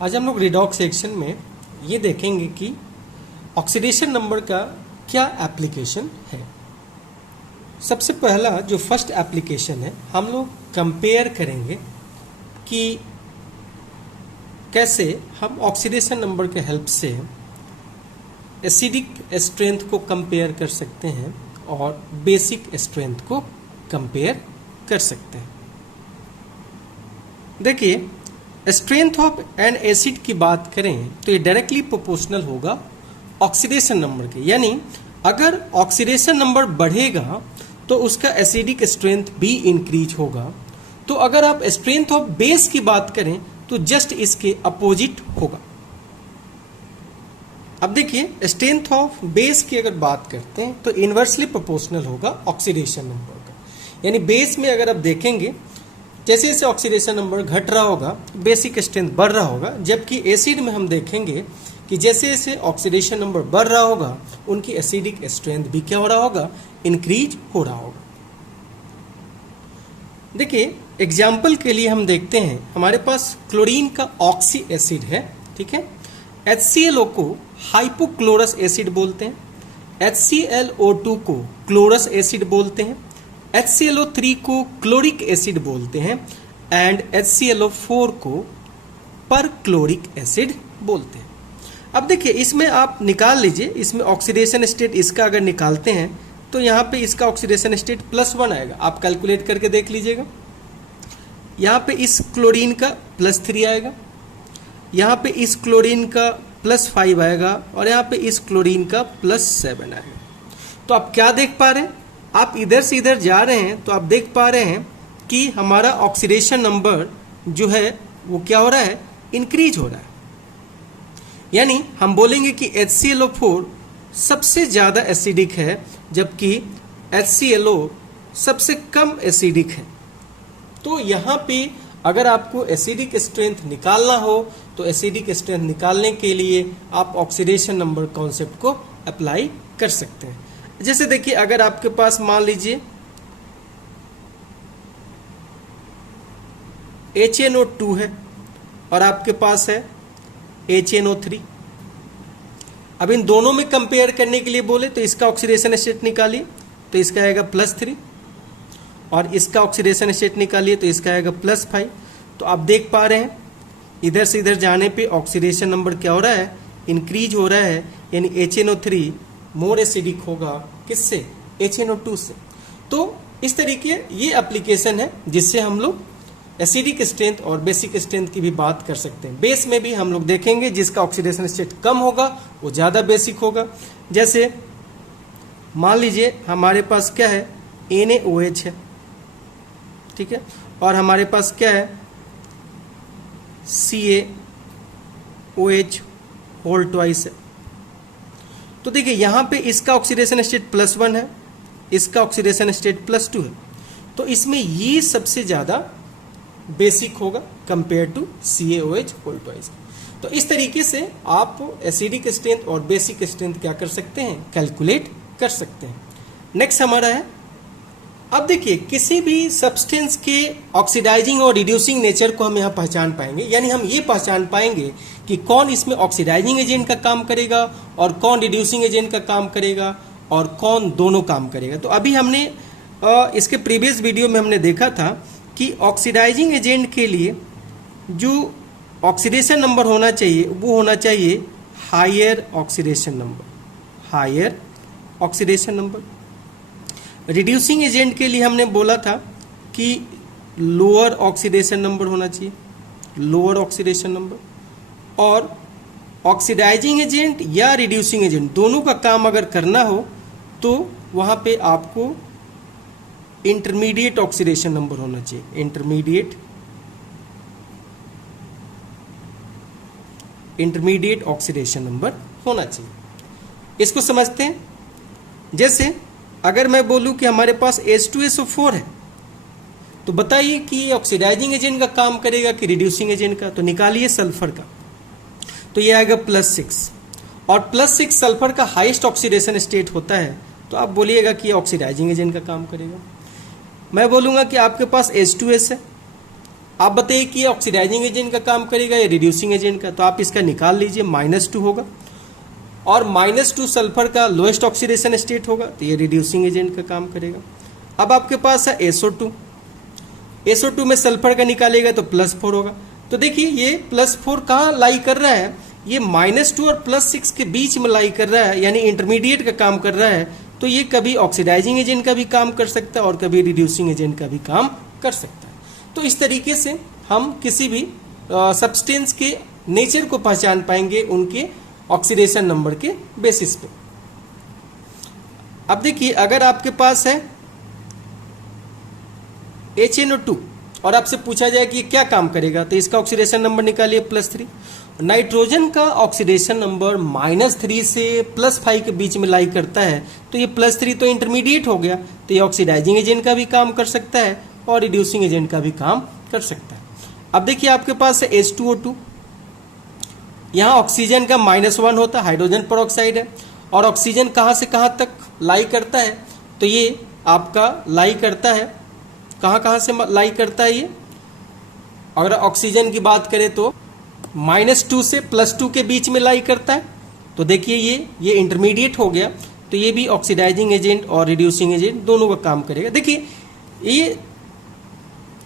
आज हम लोग रिडॉक्स सेक्शन में ये देखेंगे कि ऑक्सीडेशन नंबर का क्या एप्लीकेशन है। सबसे पहला जो फर्स्ट एप्लीकेशन है, हम लोग कंपेयर करेंगे कि कैसे हम ऑक्सीडेशन नंबर के हेल्प से एसिडिक स्ट्रेंथ को कंपेयर कर सकते हैं और बेसिक स्ट्रेंथ को कंपेयर कर सकते हैं। देखिए, स्ट्रेंथ ऑफ एन एसिड की बात करें तो ये डायरेक्टली प्रोपोर्शनल होगा ऑक्सीडेशन नंबर के, यानी अगर ऑक्सीडेशन नंबर बढ़ेगा तो उसका एसिडिक स्ट्रेंथ भी इंक्रीज होगा। तो अगर आप स्ट्रेंथ ऑफ बेस की बात करें तो जस्ट इसके अपोजिट होगा। अब देखिए, स्ट्रेंथ ऑफ बेस की अगर बात करते हैं तो इनवर्सली प्रोपोर्शनल होगा ऑक्सीडेशन नंबर का, यानी बेस में अगर आप देखेंगे जैसे जैसे ऑक्सीडेशन नंबर घट रहा होगा बेसिक स्ट्रेंथ बढ़ रहा होगा, जबकि एसिड में हम देखेंगे कि जैसे जैसे ऑक्सीडेशन नंबर बढ़ रहा होगा उनकी एसिडिक स्ट्रेंथ भी क्या हो रहा होगा, इंक्रीज हो रहा होगा। देखिए, एग्जाम्पल के लिए हम देखते हैं, हमारे पास क्लोरीन का ऑक्सी एसिड है, ठीक है। HClO को हाइपोक्लोरस एसिड बोलते हैं, HClO2 को क्लोरस एसिड बोलते हैं, HClO3 को क्लोरिक एसिड बोलते हैं एंड HClO4 को परक्लोरिक एसिड बोलते हैं। अब देखिए, इसमें आप निकाल लीजिए, इसमें ऑक्सीडेशन स्टेट इसका अगर निकालते हैं तो यहाँ पे इसका ऑक्सीडेशन स्टेट +1 आएगा। आप कैलकुलेट करके देख लीजिएगा। यहाँ पे इस क्लोरीन का +3 आएगा, यहाँ पे इस क्लोरीन का +5 आएगा और यहाँ पे इस क्लोरीन का +7 आएगा। तो आप क्या देख पा रहे हैं, आप इधर से इधर जा रहे हैं तो आप देख पा रहे हैं कि हमारा ऑक्सीडेशन नंबर जो है वो क्या हो रहा है, इंक्रीज हो रहा है। यानी हम बोलेंगे कि HClO4 सबसे ज़्यादा एसिडिक है जबकि HClO सबसे कम एसिडिक है। तो यहाँ पे अगर आपको एसिडिक स्ट्रेंथ निकालना हो तो एसिडिक स्ट्रेंथ निकालने के लिए आप ऑक्सीडेशन नंबर कॉन्सेप्ट को अप्लाई कर सकते हैं। जैसे देखिए, अगर आपके पास मान लीजिए HNO2 है और आपके पास है HNO3, अब इन दोनों में कंपेयर करने के लिए बोले तो इसका ऑक्सीडेशन स्टेट निकालिए तो इसका आएगा +3 और इसका ऑक्सीडेशन स्टेट निकालिए तो इसका आएगा +5। तो आप देख पा रहे हैं इधर से इधर जाने पे ऑक्सीडेशन नंबर क्या हो रहा है, इंक्रीज हो रहा है, यानी HNO3 मोर एसिडिक होगा किससे, HNO2 से। तो इस तरीके ये एप्लीकेशन है जिससे हम लोग एसिडिक स्ट्रेंथ और बेसिक स्ट्रेंथ की भी बात कर सकते हैं। बेस में भी हम लोग देखेंगे जिसका ऑक्सीडेशन स्टेट कम होगा वो ज़्यादा बेसिक होगा। जैसे मान लीजिए हमारे पास क्या है, NaOH है, ठीक है, और हमारे पास क्या है, CaOH होल ट्वाइस है। तो देखिए, यहाँ पे इसका ऑक्सीडेशन स्टेट +1 है, इसका ऑक्सीडेशन स्टेट +2 है। तो इसमें ये सबसे ज़्यादा बेसिक होगा compare to CaOH whole twice. तो इस तरीके से आप एसिडिक स्ट्रेंथ और बेसिक स्ट्रेंथ क्या कर सकते हैं, कैलकुलेट कर सकते हैं। नेक्स्ट हमारा है, अब देखिए, किसी भी सब्सटेंस के ऑक्सीडाइजिंग और रिड्यूसिंग नेचर को हम यहाँ पहचान पाएंगे, यानी हम ये पहचान पाएंगे कि कौन इसमें ऑक्सीडाइजिंग एजेंट का काम करेगा और कौन रिड्यूसिंग एजेंट का काम करेगा और कौन दोनों काम करेगा। तो अभी हमने इसके प्रीवियस वीडियो में हमने देखा था कि ऑक्सीडाइजिंग एजेंट के लिए जो ऑक्सीडेशन नंबर होना चाहिए वो होना चाहिए higher oxidation number, higher oxidation number. Reducing agent के लिए हमने बोला था कि लोअर ऑक्सीडेशन नंबर होना चाहिए, लोअर ऑक्सीडेशन नंबर। और ऑक्सीडाइजिंग एजेंट या रिड्यूसिंग एजेंट दोनों का काम अगर करना हो तो वहाँ पे आपको इंटरमीडिएट ऑक्सीडेशन नंबर होना चाहिए, इंटरमीडिएट ऑक्सीडेशन नंबर होना चाहिए। इसको समझते हैं। जैसे अगर मैं बोलूं कि हमारे पास H2SO4 है तो बताइए कि ये ऑक्सीडाइजिंग एजेंट का काम करेगा कि रिड्यूसिंग एजेंट का। तो निकालिए सल्फर का, तो ये आएगा +6 और +6 सल्फर का हाईएस्ट ऑक्सीडेशन स्टेट होता है, तो आप बोलिएगा कि ये ऑक्सीडाइजिंग एजेंट का काम करेगा। मैं बोलूँगा कि आपके पास H2S है आप बताइए कि ये ऑक्सीडाइजिंग एजेंट का काम करेगा या रिड्यूसिंग एजेंट का, तो आप इसका निकाल लीजिए, -2 होगा। और -2 सल्फर का लोएस्ट ऑक्सीडेशन स्टेट होगा, तो ये रिड्यूसिंग एजेंट का काम करेगा। अब आपके पास है SO2, SO2 में सल्फर का निकालेगा तो +4 होगा। तो देखिए ये +4 कहाँ लाई कर रहा है, ये -2 और +6 के बीच में लाई कर रहा है, यानी इंटरमीडिएट का काम कर रहा है। तो ये कभी ऑक्सीडाइजिंग एजेंट का भी काम कर सकता है और कभी रिड्यूसिंग एजेंट का भी काम कर सकता है। तो इस तरीके से हम किसी भी सब्सटेंस के नेचर को पहचान पाएंगे उनके ऑक्सीडेशन नंबर के बेसिस पे। अब देखिए अगर आपके पास है HNO2 और आपसे पूछा जाए कि ये क्या काम करेगा, तो इसका ऑक्सीडेशन नंबर निकालिए +3। नाइट्रोजन का ऑक्सीडेशन नंबर -3 से +5 के बीच में लाई करता है, तो ये +3 तो इंटरमीडिएट हो गया, तो ये ऑक्सीडाइजिंग एजेंट का भी काम कर सकता है और रिड्यूसिंग एजेंट का भी काम कर सकता है। अब देखिए आपके पास है H2O2, यहाँ ऑक्सीजन का -1 होता है, हाइड्रोजन पर है, और ऑक्सीजन कहाँ से कहाँ तक लाई करता है, तो ये आपका लाई करता है, कहाँ से लाई करता है ये, अगर ऑक्सीजन की बात करें तो -2 से +2 के बीच में लाई करता है। तो देखिए ये इंटरमीडिएट हो गया, तो ये भी ऑक्सीडाइजिंग एजेंट और रिड्यूसिंग एजेंट दोनों का काम करेगा। देखिए ये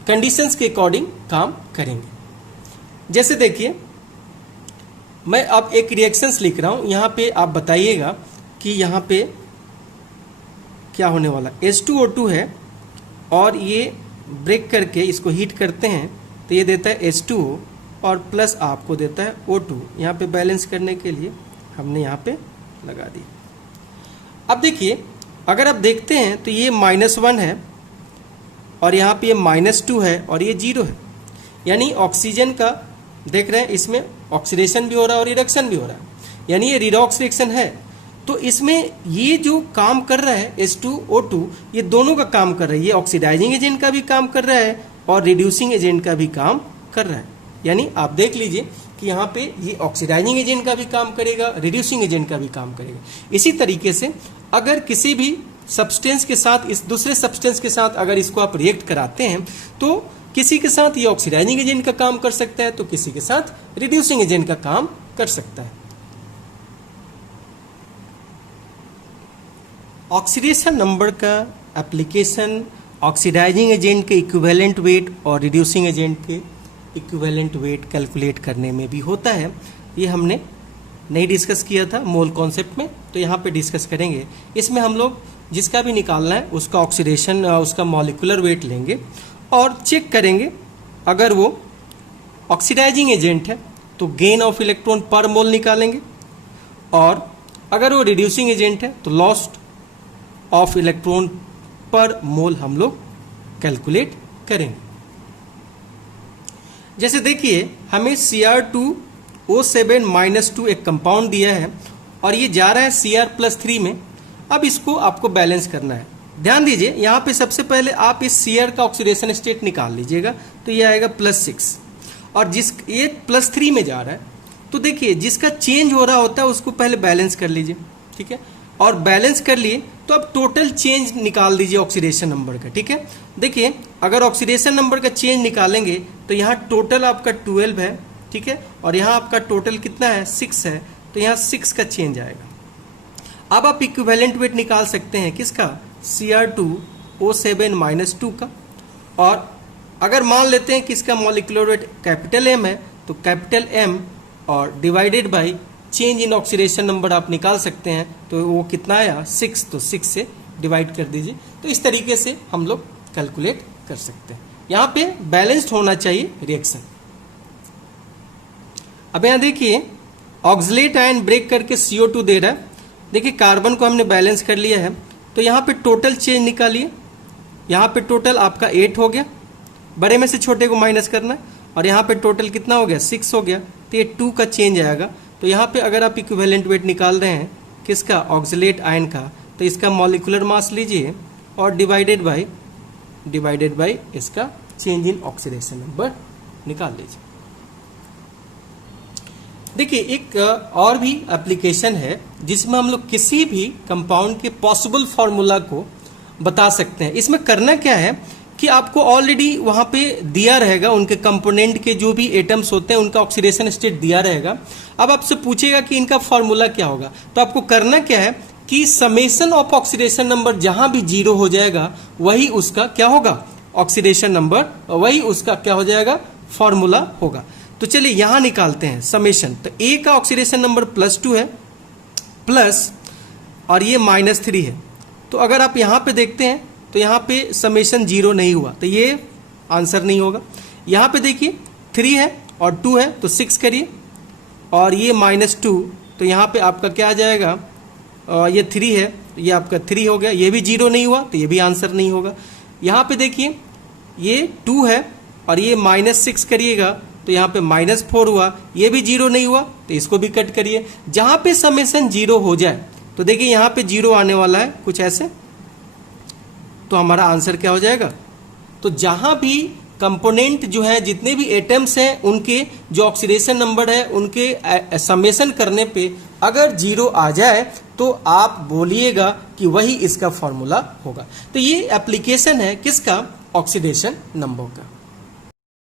कंडीशंस के अकॉर्डिंग काम करेंगे। जैसे देखिए मैं अब एक रिएक्शंस लिख रहा हूं, यहाँ पे आप बताइएगा कि यहाँ पे क्या होने वाला। H2O2 है और ये ब्रेक करके इसको हीट करते हैं, तो ये देता है H2O और प्लस आपको देता है O2। यहाँ पे बैलेंस करने के लिए हमने यहाँ पे लगा दी। अब देखिए अगर आप देखते हैं तो ये -1 है और यहाँ पे ये -2 है और ये 0 है, यानी ऑक्सीजन का देख रहे हैं इसमें ऑक्सीडेशन भी हो रहा है और रिडक्शन भी हो रहा है, यानी ये रिडॉक्स रिएक्शन है। तो इसमें ये जो काम कर रहा है H2O2, ये दोनों का काम कर रहा है, ये ऑक्सीडाइजिंग एजेंट का भी काम कर रहा है और रिड्यूसिंग एजेंट का भी काम कर रहा है। यानी आप देख लीजिए कि यहाँ पे ये ऑक्सीडाइजिंग एजेंट का भी काम करेगा, रिड्यूसिंग एजेंट का भी काम करेगा। इसी तरीके से अगर किसी भी सब्सटेंस के साथ इस दूसरे सब्सटेंस के साथ अगर इसको आप रिएक्ट कराते हैं, तो किसी के साथ ये ऑक्सीडाइजिंग एजेंट का काम कर सकता है, तो किसी के साथ रिड्यूसिंग एजेंट का काम कर सकता है। ऑक्सीडेशन नंबर का एप्लीकेशन ऑक्सीडाइजिंग एजेंट के इक्विवेलेंट वेट और रिड्यूसिंग एजेंट के इक्विवेलेंट वेट कैलकुलेट करने में भी होता है। ये हमने नहीं डिस्कस किया था मोल कॉन्सेप्ट में, तो यहाँ पे डिस्कस करेंगे। इसमें हम लोग जिसका भी निकालना है उसका ऑक्सीडेशन उसका मॉलिक्यूलर वेट लेंगे और चेक करेंगे। अगर वो ऑक्सीडाइजिंग एजेंट है तो गेन ऑफ इलेक्ट्रॉन पर मोल निकालेंगे, और अगर वो रिड्यूसिंग एजेंट है तो लॉस ऑफ इलेक्ट्रॉन पर मोल हम लोग कैलकुलेट करेंगे। जैसे देखिए हमें Cr2O7-2 एक कंपाउंड दिया है और ये जा रहा है Cr+3 में। अब इसको आपको बैलेंस करना है। ध्यान दीजिए यहाँ पे सबसे पहले आप इस Cr का ऑक्सीडेशन स्टेट निकाल लीजिएगा, तो ये आएगा +6, और जिस ये +3 में जा रहा है, तो देखिए जिसका चेंज हो रहा होता है उसको पहले बैलेंस कर लीजिए, ठीक है। और बैलेंस कर लिए तो अब टोटल चेंज निकाल दीजिए ऑक्सीडेशन नंबर का, ठीक है। देखिए अगर ऑक्सीडेशन नंबर का चेंज निकालेंगे तो यहाँ टोटल आपका 12 है, ठीक है, और यहाँ आपका टोटल कितना है 6 है, तो यहाँ 6 का चेंज आएगा। अब आप इक्विवेलेंट वेट निकाल सकते हैं किसका, Cr2O7-2 का। और अगर मान लेते हैं कि इसका मॉलिक्यूलर वेट कैपिटल M है, तो कैपिटल M और divided by change in oxidation number आप निकाल सकते हैं, तो वो कितना आया 6, तो 6 से डिवाइड कर दीजिए। तो इस तरीके से हम लोग कैलकुलेट कर सकते हैं। यहाँ पे बैलेंस्ड होना चाहिए रिएक्शन। अब यहाँ देखिए ऑक्सलेट आयन ब्रेक करके CO2 दे रहा है। देखिए कार्बन को हमने बैलेंस कर लिया है, तो यहाँ पे टोटल चेंज निकालिए। यहाँ पे टोटल आपका 8 हो गया, बड़े में से छोटे को माइनस करना है, और यहाँ पे टोटल कितना हो गया 6 हो गया, तो ये 2 का चेंज आएगा। तो यहाँ पे अगर आप इक्विवेलेंट वेट निकाल रहे हैं किसका, ऑक्सलेट आयन का, तो इसका मॉलिक्यूलर मास लीजिए और डिवाइडेड बाय इसका चेंज इन ऑक्सीडेशन नंबर निकाल लीजिए। देखिए एक और भी एप्लीकेशन है जिसमें हम लोग किसी भी कंपाउंड के पॉसिबल फार्मूला को बता सकते हैं। इसमें करना क्या है कि आपको ऑलरेडी वहां पे दिया रहेगा, उनके कंपोनेंट के जो भी एटम्स होते हैं उनका ऑक्सीडेशन स्टेट दिया रहेगा। अब आपसे पूछेगा कि इनका फॉर्मूला क्या होगा, तो आपको करना क्या है कि समेशन ऑफ ऑक्सीडेशन नंबर जहां भी 0 हो जाएगा वही उसका क्या होगा, ऑक्सीडेशन नंबर, वही उसका क्या हो जाएगा, फॉर्मूला होगा। तो चलिए यहां निकालते हैं समेशन। तो ए का ऑक्सीडेशन नंबर +2 है, प्लस और ये -3 है। तो अगर आप यहां पे देखते हैं तो यहां पे समेशन 0 नहीं हुआ, तो ये आंसर नहीं होगा। यहां पे देखिए 3 है और 2 है, तो 6 करिए, और ये -2, तो यहां पे आपका क्या आ जाएगा, ये 3 है, ये आपका 3 हो गया। ये भी 0 नहीं हुआ, तो ये भी आंसर नहीं होगा। यहां पे देखिए ये 2 है और ये -6 करिएगा, तो यहाँ पे -4 हुआ, ये भी 0 नहीं हुआ, तो इसको भी कट करिए। जहां पे समेशन 0 हो जाए, तो देखिए यहाँ पे 0 आने वाला है कुछ ऐसे, तो हमारा आंसर क्या हो जाएगा। तो जहां भी कंपोनेंट जो है, जितने भी एटम्स हैं, उनके जो ऑक्सीडेशन नंबर है, उनके समेशन करने पे अगर 0 आ जाए तो आप बोलिएगा कि वही इसका फॉर्मूला होगा। तो ये एप्लीकेशन है किसका, ऑक्सीडेशन नंबर का।